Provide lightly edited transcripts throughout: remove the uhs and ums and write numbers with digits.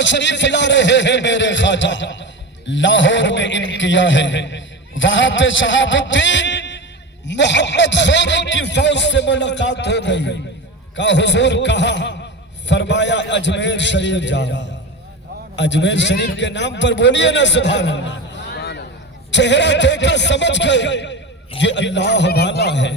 تشریف لا رہے ہیں میرے خواجہ، لاہور میں ان کیا ہے، وہاں پہ شہاب الدین محمد غوری کی فوج سے ملاقات ہو گئی، کہا حضور کہاں؟ فرمایا اجمیر شریف جا رہا۔ اجمیر شریف کے نام پر بولیے نا سبحان اللہ۔ چہرہ دیکھا سمجھ گئے یہ اللہ والا ہے،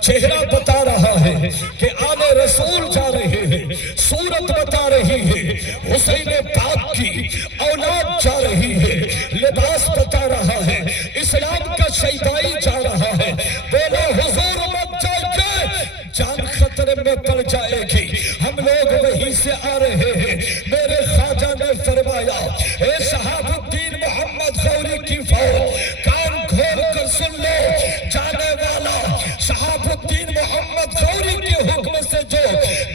چہرہ بتا رہا ہے کہ آل رسول جا رہے ہیں، صورت بتا رہی ہے حسین پاک کی اولاد جا رہی ہے، لباس بتا رہا ہے اسلام کا شیدائی جا رہا ہے۔ بولا حضور مت جائیے، جان خطرے میں پڑ جائے گی، ہم لوگ وہیں سے آ رہے ہیں۔ میرے خواجہ نے فرمایا اے شہاب الدین محمد غوری کی فوج، کان کھول کر سن لو، جانے والا شہاب الدین محمد غوری کے حکم سے جو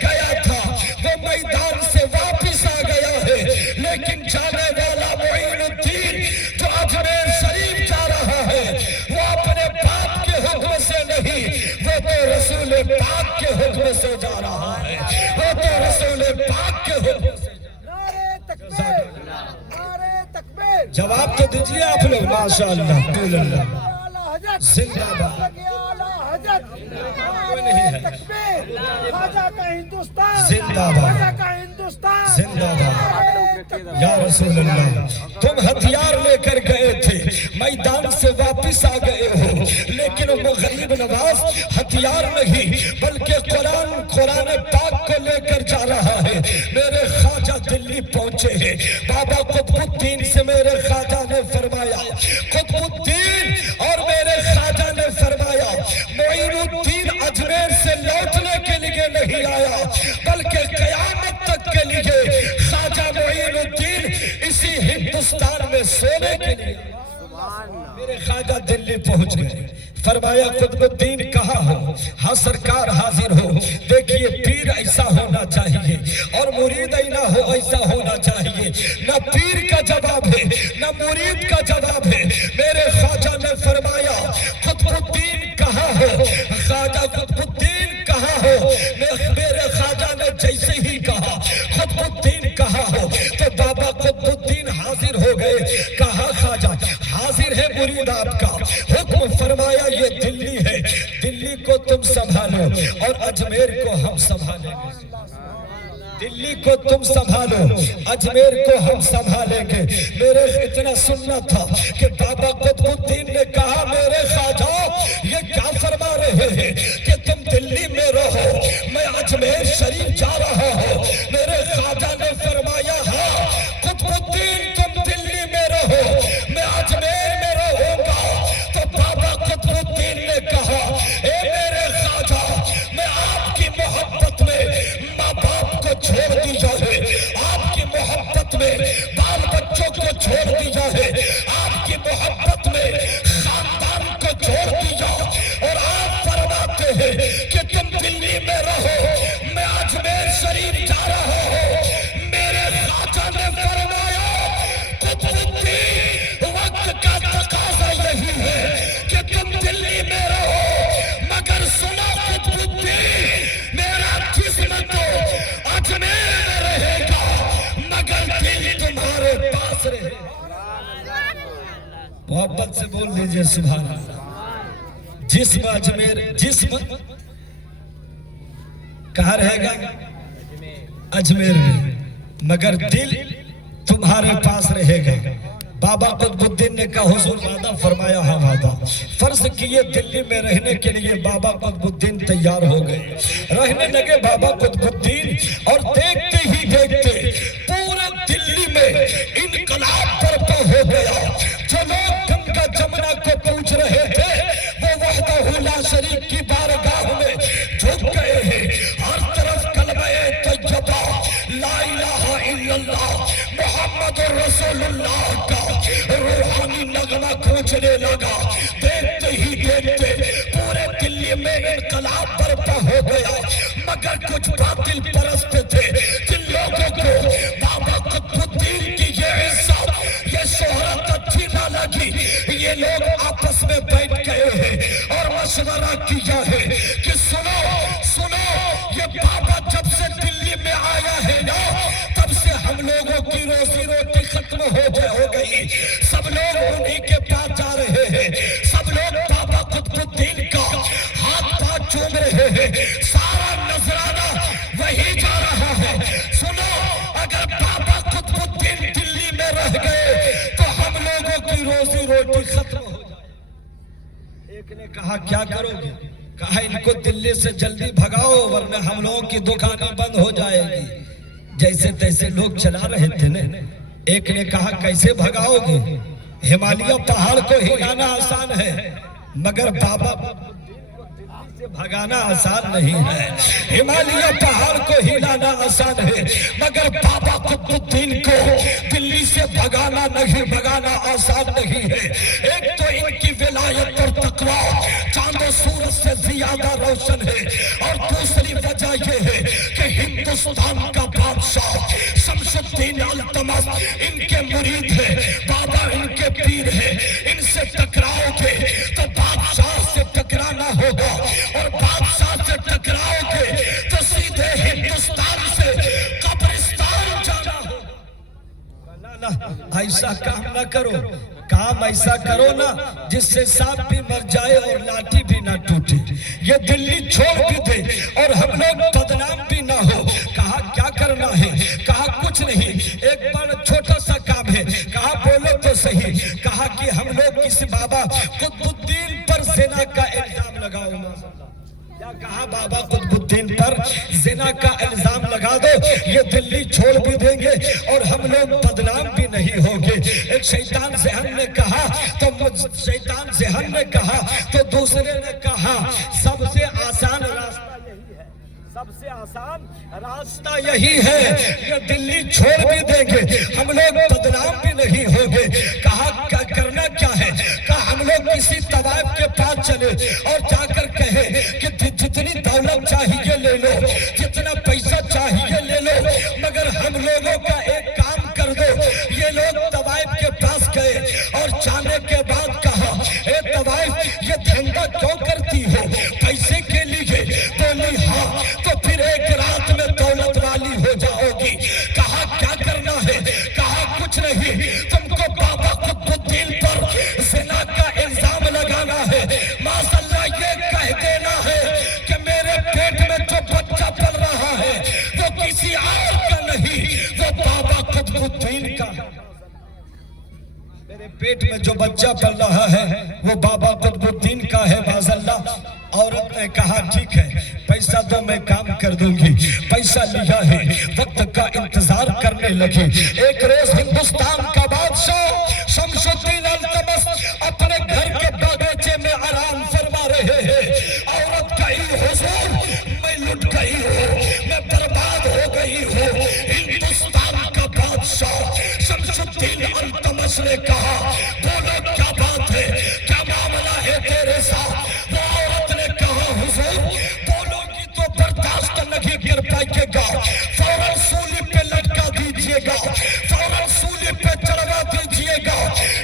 گیا تھا وہ میدان سے واپس آ گیا ہے، لیکن جانے والا معین الدین جو اجمیر شریف جا رہا ہے وہ اپنے باپ کے حکم سے نہیں، وہ تو رسول پاک کے حکم سے جا رہا ہے، وہ تو رسول پاک کے حکم سے۔ جواب تو دیجئے آپ لوگ، ماشاءاللہ اللہ زندہ باد۔ زندہ باد زندہ باد یا رسول اللہ۔ تم ہتھیار لے کر گئے تھے، میدان سے واپس آ گئے ہو، لیکن وہ غریب نواز ہتھیار نہیں بلکہ قرآن پاک کو لے کر جا رہا ہے۔ میرے خواجہ دلی پہنچے ہیں، بابا قطب الدین سے میرے خواجہ نے فرمایا، قطب الدین اور میرے خواجہ نے فرمایا معین الدین اجمیر سے لوٹنے کے لیے نہیں آیا بلکہ قیامت تک کے لیے خواجہ معین الدین اسی ہندوستان میں سونے کے لیے۔ میرے خواجہ دلی پہنچ گئے، فرمایا قطب الدین کہاں ہو؟ ہاں سرکار حاضر ہو۔ دیکھیے پیر ایسا ہونا چاہیے اور مرید اینا ہو ایسا ہونا چاہیے، نہ پیر کا جواب ہے نہ مرید کا جواب ہے۔ میرے خواجہ نے فرمایا قطب الدین کہاں ہو؟ خواجہ قطب الدین کہاں ہو؟ میرے خواجہ نے جیسے ہی کہا قطب الدین کہاں ہو تو بابا قطب الدین حاضر ہو گئے۔ کہا خواجہ حاضر ہے مرید آپ کا، حکم فرمایا یہ دلی ہے، دلی کو تم سنبھالو اور اجمیر کو ہم سنبھالیں گے۔ دلی کو تم سنبھالو، اجمیر کو ہم سنبھالیں گے۔ میرے اتنا سننا تھا کہ بابا قطب الدین نے کہا میرے خواجہ یہ کیا فرما رہے ہیں کہ تم دلی میں رہو، میں اجمیر شریف جا رہا ہوں۔ میرے خواجہ نے فرمایا ہاں قطب الدین تم دلی میں رہو، میں اجمیر میں رہوں گا۔ تو بابا قطب الدین نے کہا اے میرے خواجہ میں آپ کی محبت میں ماں باپ کو چھوڑ دیا ہے، آپ کی محبت میں بال بچوں کو چھوڑ دیا ہے، آپ کی محبت میں خاندان کو چھوڑ دیا، اور آپ فرماتے ہیں کہ تم دلی میں رہو، میں اجمیر شریف جا رہا ہوں۔ میرے خواجہ نے فرمایا قطب الدین وقت کا تقاضا یہی ہے کہ تم دلی میں رہو، مگر سنا قطب الدین میرا جسم تو اجمیر میں رہے گا مگر دل تمہارے پاس رہے گا۔ محبت سے بول دیجئے سبحان اللہ۔ جسم اجمیر، جسم کہاں رہے گا؟ اجمیر میں، مگر دل تمہارے پاس رہے گا۔ بابا قطب الدین نے کہا حضور وعدہ فرمایا ہاں وعدہ۔ فرض کیے دلی میں رہنے کے لیے بابا قطب الدین تیار ہو گئے، رہنے لگے بابا قطب الدین، اور دیکھتے ہی دیکھتے پورے دلی میں انقلاب برپا ہو گیا۔ جو لوگ گنگا جمنا کو پوچھ رہے تھے وہ وحدہ لا شریک کی بارگاہ میں جھک گئے ہیں۔ ہر طرف کلمہ طیبہ لا الہ الا اللہ محمد رسول اللہ کا روحانی نغمہ گونجنے لگا۔ دیکھتے ہی دیکھتے پورے دلی میں انقلاب برپا ہو گیا، مگر کچھ باطل پرست تھے جن لوگوں کو بابا قطب الدین کی یہ عزت یہ شہرت اچھی نہ لگی، یہ لوگ آپس میں بیٹھ گئے ہیں اور مشورہ کیا ہے کہ سنو یہ بابا جب سے دلی میں آیا ہے نا تب سے ہم لوگوں लोगों की रोजी रोटी खत्म हो गई, सब लोग उन्हीं के पास जा रहे हैं, सब लोग बाबा कुतुबुद्दीन का हाथ पांव चूम रहे हैं, सारा नजराना वही जा रहा है। सुनो, अगर बाबा कुतुबुद्दीन दिल्ली में रह गए तो हम लोगों की रोजी रोटी खत्म हो जाए। एक ने कहा क्या करोगे? कहा इनको दिल्ली से जल्दी भगाओ वरना हम लोगों की दुकानें बंद हो जाएगी। जैसे तैसे लोग चला रहे थे ने। एक ने कहा कैसे भगाओगे? हिमालय पहाड़ को हिलाना आसान है मगर बाबा से भगाना आसान नहीं है। हिमालय पहाड़ को हिलाना आसान है मगर बाबा कुतुबुद्दीन को दिल्ली से भगाना आसान नहीं है। एक तो इनकी विलायत और तकवा चांद और सूरज से ज्यादा रोशन है और दूसरी वजह यह है कि हिंदुस्तान का बादशाह शमशुद्दीन अल्तमश इनके मुरीद है, बाबा इनके पीर है। इनसे टकराओगे तो बादशाह से टकराना होगा और बादशाह से टकराओगे तो सीधे हिंदुस्तान से कब्रिस्तान जाना होगा। ना ऐसा काम ना करो, काम ऐसा करो ना जिससे सांप भी मर जाए और लाठी भी ना टूटे, ये दिल्ली छोड़ भी दे और हम लोग बदनाम भी ना हो। कहा क्या करना है? कहा कुछ नहीं, एक बड़ा छोटा सा काम है। कहा बोलो तो सही। कहा कि हम लोग किसी बाबा कुतुबुद्दीन पर ज़िना का इल्जाम लगाओ। क्या कहा? बाबा कुतुबुद्दीन पर ज़िना का इल्जाम लगा दो, ये दिल्ली छोड़ भी देंगे और हम लोग बदनाम भी नहीं होंगे। एक शैतान ज़हन ने कहा तो दूसरे ने कहा सबसे आसान रास्ता यही है, ये दिल्ली छोड़ भी देंगे, हम लोग बदनाम भी नहीं होंगे। कहा क्या करना क्या है? कहा हम लोग किसी तवाइफ के पास चले और जाकर कहे कि जितनी दौलत चाहिए ले लो, जितना पैसा चाहिए ले लो, मगर हम लोगों का एक काम कर दो। ये लोग तवाइफ के पास गए और जाने के बाद कहा ए तवाइफ ये धंधा क्यों करती हो? पैसे के लिए? बोली हाँ, तो फिर एक रात में दौलत वाली हो जाओगी। कहा क्या करना है? कहा कुछ नहीं, तुमको बाबा कुतुबुद्दीन पर ज़िना का इल्जाम लगाना है। माशाअल्लाह ये कह देना है कि मेरे पेट में जो बच्चा पल रहा है वो किसी और का नहीं, वो बाबा कुतुबुद्दीन का। मेरे पेट में जो बच्चा पल रहा है वो बाबा कुतुबुद्दीन का है। माशाअल्लाह औरत ने कहा ठीक है, पैसा तो मैं काम कर दूंगी। पैसा लिया है, वक्त का इंतजार करने लगी। एक रोज हिंदुस्तान का बादशाह शमशुद्दीन अल्तमश अपने घर के बागीचे में आराम फरमा रहे हैं। औरत कही हुजूर मैं लुट गई हूँ, मैं बर्बाद हो गई हूँ। हिंदुस्तान का बादशाह शमशुद्दीन अल्तमश ने कहा बोलो क्या बात है, क्या मामला है तेरे साथ? बोलोगी तो बर्दाश्त नहीं कर पाएगा, फौरन सूली पे लटका दीजिएगा, फौरन सूली पे चढ़वा दीजिएगा।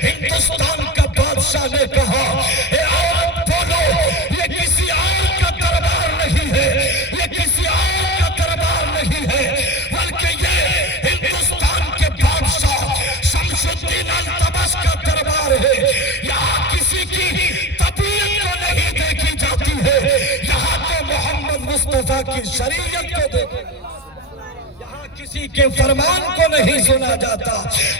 हिंदुस्तान का बादशाह ने कहा ए औरत बोलो, ये किसी और का दरबार नहीं है, ये किसी और का दरबार नहीं है, बल्कि ये हिंदुस्तान के बादशाह शमशुद्दीन अल्तमश का दरबार है। यहाँ किसी की तबीयत को नहीं देखी जाती है, यहाँ तो मोहम्मद मुस्तफा की शरीयत को देखो। यहाँ किसी के फरमान को नहीं सुना जाता,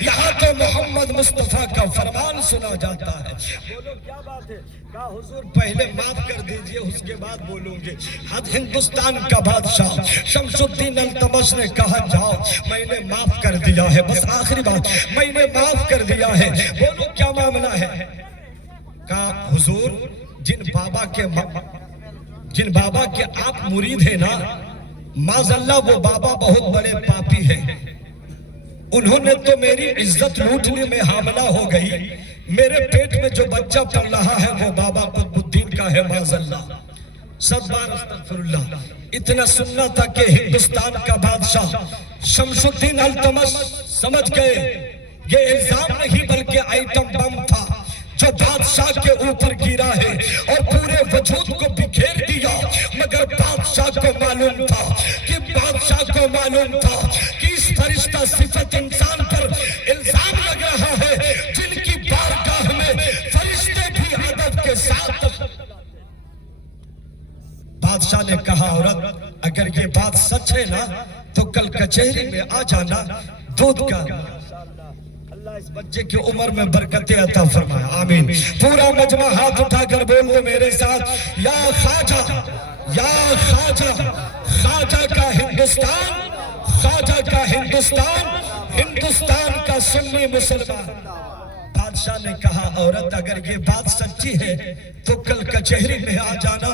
यहाँ तो मोहम्मद मुस्तफा का फरमान सुना जाता है। बोलो क्या बात है? कहा हुजूर पहले माफ कर दीजिए उसके बाद बोलूंगे। हद हिंदुस्तान का बादशाह शमशुद्दीन अल्तमश ने कहा जाओ मैंने माफ कर दिया है, बस आखिरी बात मैंने माफ कर दिया है, बोलो क्या मामला है? कहा हुजूर जिन बाबा के आप मुरीद हैं ना, माज़अल्लाह वो बाबा बहुत बड़े पापी हैं। उन्होंने तो मेरी इज्जत लूटने में हामला हो गई। मेरे पेट में जो बच्चा पल रहा है वो बाबा कुतुबुद्दीन का है। माज़अल्लाह सब बार अस्तगफिरुल्लाह। इतना सुनना था कि हिंदुस्तान का बादशाह शमशुद्दीन अल्तमश समझ गए ये इल्जाम नहीं बल्कि आइटम बम था जो बादशाह के ऊपर गिरा है और पूरे वजूद को बिखेर दिया। मगर बादशाह को मालूम था कि इस فرشتہ صفت انسان پر الزام لگ رہا ہے، جن کی بارگاہ میں فرشتے بھی ادب کے ساتھ. بادشاہ نے کہا عورت اگر یہ بات سچ ہے نا تو کل کچہری میں آ جانا دودھ کا. اللہ اس بچے کی عمر میں برکتیں عطا فرمائے، آمین. پورا مجمع ہاتھ اٹھا کر بول دو میرے ساتھ، یا خواجہ یا خواجہ. خواجہ کا ہندوستان، خواجہ کا ہندوستان، ہندوستان کا سنی مسلمان. بادشاہ نے کہا عورت اگر یہ بات سچی ہے تو کل کچہری میں آ جانا،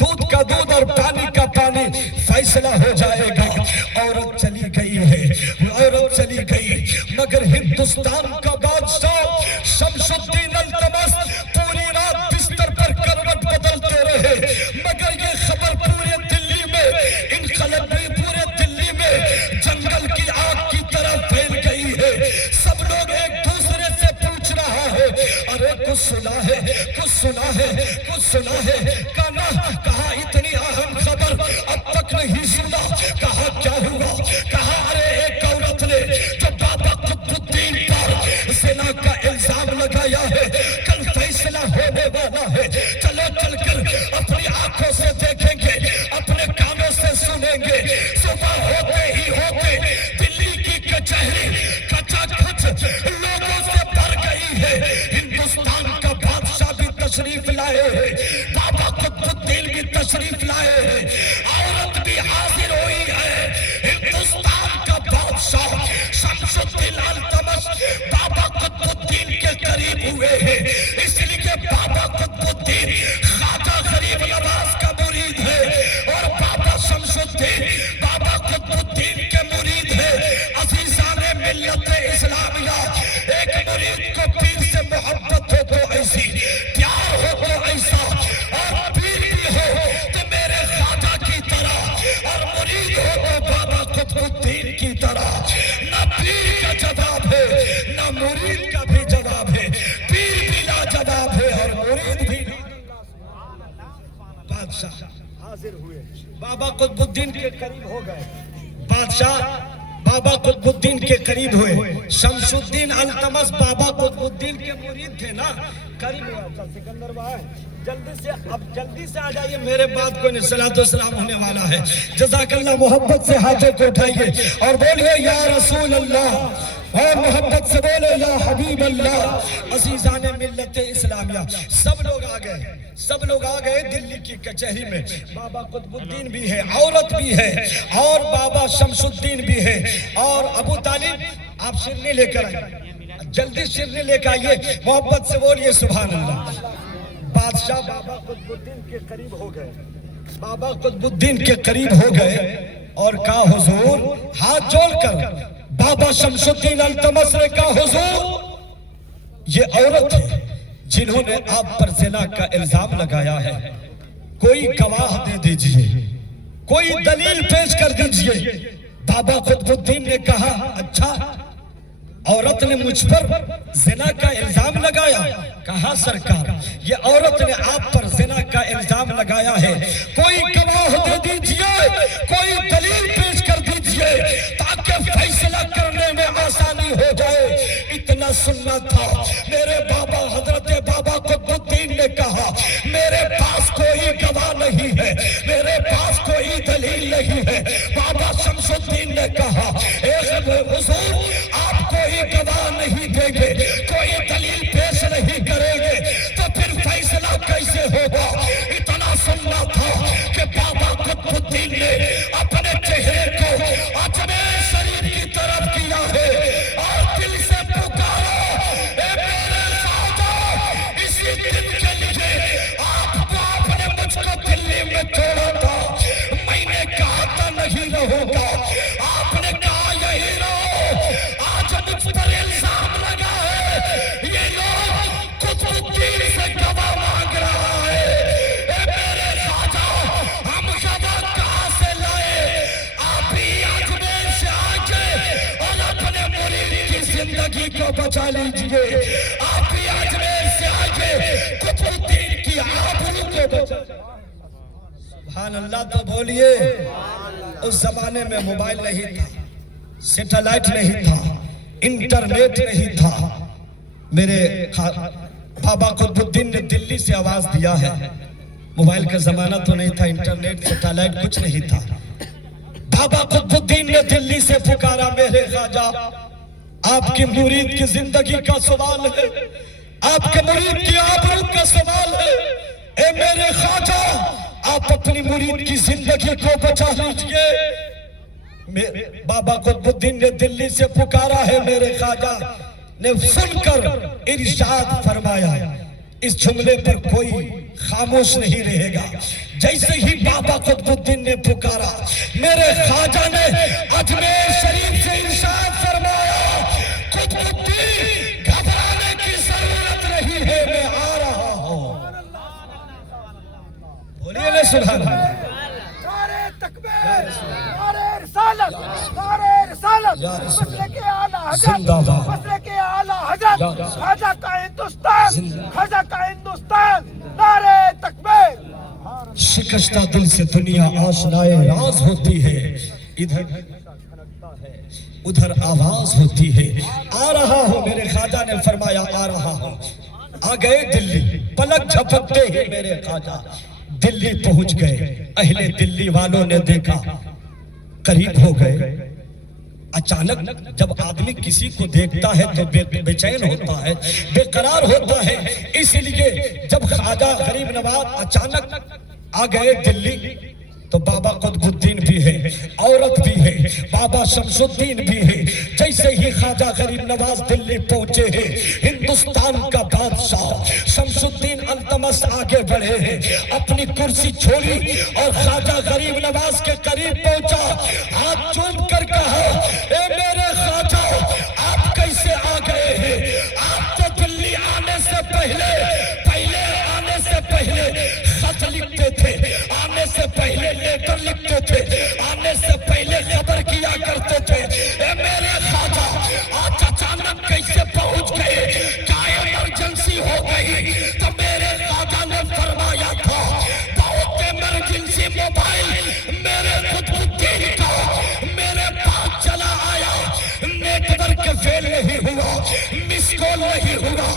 دودھ کا دودھ اور پانی کا پانی، فیصلہ ہو جائے گا. عورت چلی گئی ہے، عورت چلی گئی، مگر ہندوستان کا بادشاہ شمس الدین التمش پوری رات بستر پر کروٹ بدلتے رہے، مگر یہ خبر پورے دلی میں انقلاب ہوئی، پورے دلی میں جنگل کی آگ کی طرح پھیل گئی ہے. سب لوگ ایک دوسرے سے پوچھ رہا ہے ارے کچھ سنا ہے، کچھ سنا ہے، کچھ سنا ہے. کہا اتنی اہم خبر اب تک نہیں سنا. کہا کیا ہوا؟ کہا ارے ایک عورت نے جو بابا قطب الدین پر زنا کا الزام لگایا ہے، کل فیصلہ ہونے والا ہے. چلو چل کر اپنی آنکھوں سے دیکھیں گے، اپنے کانوں سے سنیں گے. صبح ہوتے ہی ہوتے دلی کی کچہری کچا کچ لوگوں سے بھر گئی ہے. ہندوستان کا بادشاہ بھی تشریف لائے ہیں، بابا قطب الدین بھی تشریف لائے ہیں، عورت بھی حاضر ہوئی ہے. ہندوستان کا بادشاہ شمس الدین التمش بابا قطب الدین کے قریب ہوئے ہیں، اس لیے بابا قطب الدین خواجہ غریب نواز کا مرید ہے اور بابا شمس الدین بابا قطب الدین کے مرید ہے. عزیزان ملت اسلامیہ، ایک مرید کو پیر سے محبت ہو تو ایسی، پیار ہو تو ایسا، اور پیر بھی ہو تو میرے خواجہ کی طرح، اور مرید ہو تو بابا قطب الدین کی طرح. نہ پیر کا جواب ہے نہ مرید کا بھی جواب ہے، پیر بھی لاجواب ہے اور مرید بھی. بادشاہ حاضر ہوئے، بابا قطب الدین کے قریب ہو گئے. بادشاہ بابا قطب الدین کے قریب ہوئے. شمس الدین التمش بابا قطب الدین کے مرید تھے نا، قریب ہوا. سکندر بھائی جلدی سے آ جائیے، میرے بعد کوئی صلاۃ و سلام ہونے والا ہے. جزاک اللہ. محبت سے ہاتھوں کو اٹھائیے اور بولیے یا رسول اللہ، اور محبت سے بولے یا حبیب اللہ. عزیزان ملت اسلامیہ، سب لوگ آ گئے، سب لوگ آ گئے دلی کی کچہری میں. بابا قطب الدین بھی ہے، عورت بھی ہے، اور بابا شمس الدین بھی ہے، اور ابو طالب. آپ شرنی لے کر آئیے، جلدی شرنی لے کر آئیے. محبت سے بولیے سبحان اللہ. بادشاہ بابا قطب الدین کے قریب ہو گئے، بابا قطب الدین کے قریب ہو گئے اور کہا حضور، ہاتھ جوڑ کر بابا شمس الدین التمش نے کہا حضور یہ عورت ہے جنہوں نے آپ پر زنا کا الزام لگایا ہے، کوئی گواہ دے دیجئے، کوئی دلیل پیش کر دیجئے. بابا قطب الدین نے کہا اچھا، عورت نے مجھ پر زنا کا الزام لگایا. کہا سرکار یہ عورت نے آپ پر زنا کا الزام لگایا ہے، کوئی گواہ دے دیجئے، کوئی دلیل پیش کر دیجئے تاکہ فیصلہ کرنے میں آسانی ہو جائے. اتنا سننا تھا. میرے بابا حضرت بابا قطب الدین نے کہا میرے پاس کوئی گواہ نہیں ہے، میرے پاس کوئی دلیل نہیں ہے. بابا شمس الدین نے کہا حضور آپ کوئی گواہ نہیں دیں گے، کوئی دلیل پیش نہیں کریں گے تو پھر فیصلہ کیسے ہوگا؟ اتنا سننا تھا کہ بابا قطب الدین نے اپنے چہرے کو اجمیر شریف کی طرف کیا ہے اور دل سے پکارا اے میرے خواجہ، اسی دن کے لیے آپ نے مجھ کو دلی میں چھوڑا تھا، میں نے کہا تھا نہیں رہوں گا، آپ نے کہا یہی رہو. آج مجھ پر الزام لگا ہے، یہ لوگ قطب الدین سے گواہ مانگ رہا ہے. اے میرے خواجہ، ہم گواہ کہاں سے لائے؟ آپ ہی اجمیر سے آئیے اور اپنے مرید کی زندگی کو بچا لیجئے. آپ ہی اجمیر سے آئیے، قطب الدین کی آبرو کو بچا. سبحان اللہ تو بولیے. اس زمانے میں موبائل نہیں تھا، सैटेलाइट नहीं था, इंटरनेट नहीं था। मेरे बाबा कुतुबुद्दीन ने दिल्ली से आवाज दिया है। मोबाइल का जमाना तो नहीं था, इंटरनेट सैटेलाइट कुछ नहीं था। बाबा कुतुबुद्दीन ने दिल्ली से पुकारा, मेरे ख्वाजा आपके मुरीद की जिंदगी का सवाल है, आपके मुरीद की आबरू का सवाल है। ए मेरे ख्वाजा आप अपनी मुरीद की जिंदगी को बचा लीजिए। बाबा कुतुबुद्दीन ने दिल्ली से पुकारा है, मेरे ख्वाजा ने सुनकर इरशाद फरमाया, इस जुमले पर कोई खामोश नहीं रहेगा। जैसे ही बाबा कुतुबुद्दीन ने पुकारा, मेरे ख्वाजा ने अजमेर शरीफ से इरशाद फरमाया, कुतुबुद्दीन घबराने की जरूरत नहीं है, मैं आ रहा हूं। बोलिए ना सुभान अल्लाह। शिकस्ता दिल से दुनिया आशनाए राज होती है, इधर उधर आवाज होती है। आ रहा हूं, मेरे ख्वाजा ने फरमाया आ रहा हूं। आ गए दिल्ली, पलक झपकते ही मेरे ख्वाजा दिल्ली पहुंच गए। अहले दिल्ली वालों ने देखा, करीब हो गए। अचानक जब आदमी किसी को देखता है तो बेचैन होता है, बेकरार होता है। इसलिए जब ख्वाजा गरीब नवाज अचानक आ गए दिल्ली, तो बाबा कुतुबुद्दीन भी है, औरत भी है, बाबा शमसुद्दीन भी है। जैसे ही ख्वाजा गरीब नवाज दिल्ली पहुंचे हैं, हिंदुस्तान का बादशाह शमसुद्दीन अल्तमस आगे बढ़े हैं, अपनी कुर्सी छोड़ी और ख्वाजा गरीब नवाज के करीब पहुंचा, हाथ चूम कर कहा, ए मेरे ख्वाजा आप कैसे आ गए हैं? आप तो दिल्ली आने से पहले खत लिखते थे, आने से पहले लेटर लिखते थे, आने से पहले खबर किया करते थे। ए मेरे ख्वाजा आज अचानक कैसे पहुंच गए? क्या इमरजेंसी हो गई? तो मेरे ख्वाजा ने फरमाया था, बहुत इमरजेंसी मोबाइल मेरे कुतुबुद्दीन का मेरे पास चला आया, नेटवर्क फेल नहीं हुआ, मिस कॉल नहीं हुआ,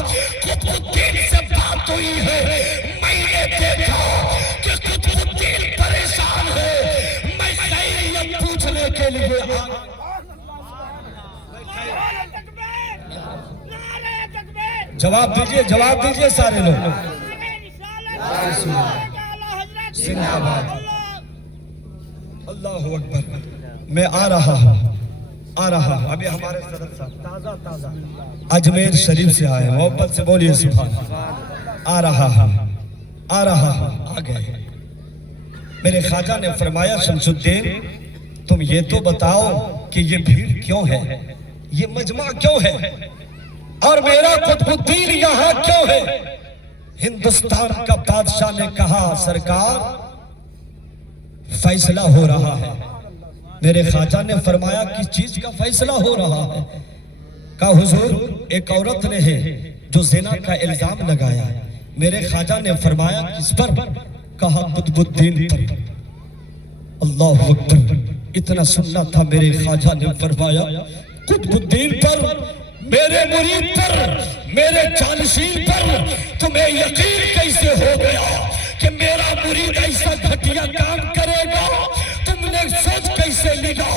कुतुबुद्दीन से बात हुई है। मैंने देखा कि कुतुबुद्दीन परेशान है, मैं खैरियत पूछने के लिए जवाब दीजिए सारे लोग। जिंदाबाद, अल्लाहु अकबर। मैं आ रहा हूं। अभी हमारे सदर साहब ताजा अजमेर शरीफ से आए, मोहब्बत से बोलिए सुभान। आ रहा हूं। आ गए। मेरे ख्वाजा ने फरमाया, शमसुद्दीन तुम ये तो बताओ कि ये भीड़ क्यों है, ये मजमा क्यों है, और मेरा कुतुबुद्दीन यहाँ क्यों है? हिंदुस्तान का बादशाह ने कहा, सरकार फैसला हो रहा है। मेरे ख्वाजा ने फरमाया, किस चीज का फैसला हो रहा है? कहा, हुजूर एक औरत ने है जो ज़िना का इल्जाम लगाया। मेरे ख्वाजा ने फरमाया, किस पर? कहा, कुतुबुद्दीन पर। अल्लाह अकबर। इतना सुनना था, मेरे ख्वाजा ने फरमाया, कुतुबुद्दीन पर, मेरे मुरीद पर, मेरे जानशीन पर तुम्हें यकीन कैसे हो गया कि मेरा मुरीद ऐसा घटिया काम करेगा? तुमने सोच कैसे लिया?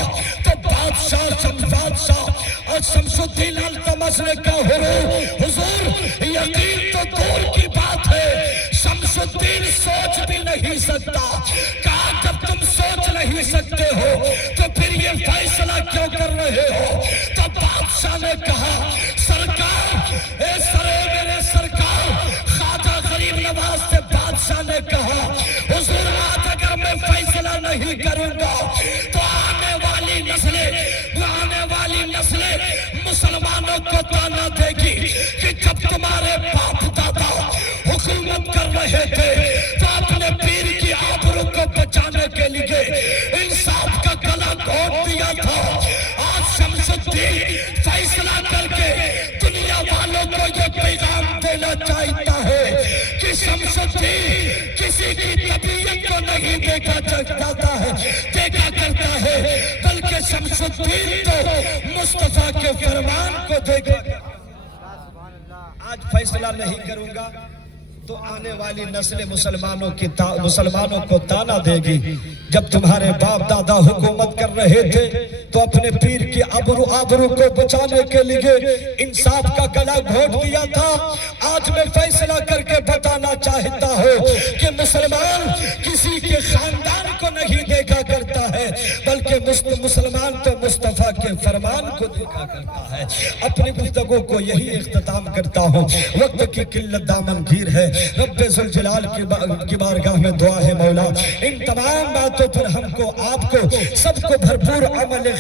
तो बादशाह और शमसुद्दीन अल्तमस ने कहा, हुजूर यकीन तो दूर की बात है, शमसुद्दीन सोच भी नहीं सकता। कहा, जब तुम सोच नहीं सकते हो तो फिर ये फैसला क्यों कर रहे हो? तो बादशाह ने कहा, मेरे सरकार, ख्वाजा गरीब नवाज से बादशाह ने कहा, हुजूर आज अगर मैं फैसला नहीं करूंगा तो आने वाली नस्लें मुसलमानों को ताना देगी कि जब तुम्हारे बाप दादा हुकूमत कर रहे थे तो अपने पीर की आबरू को बचाने के लिए इंसाफ का गला घोट दिया था। आज शमसुद्दीन फैसला करके दुनिया वालों को ये पैगाम देना चाहता है कि शमसुद्दीन किसी की तबीयत को नहीं देखा करता है, बल्कि शम्स उद्दीन तो मुस्तफा के फरमान को देखा। आज फैसला नहीं करूंगा तो आने वाली नस्ल मुसलमानों को ताना देगी। जब तुम्हारे बाप दादा हुकूमत कर रहे थे तो अपने पीर की आबरू को बचाने के लिए इंसाफ का गला घोट दिया था। आज मैं फैसला करके बताना चाहता हूँ कि मुसलमान किसी के खानदान को नहीं देखा करता है, बल्कि मुसलमान तो मुस्तफा के फरमान को देखा करता है। अपनी गुफ्तगू को यही इख्तिताम करता हूँ। वक्त की किल्लत दामनगीर है, रब्बे ज़ुल जलाल की बारगाह में दुआ है मौला, इन तमाम बातों पर हमको आपको सबको भरपूर अमल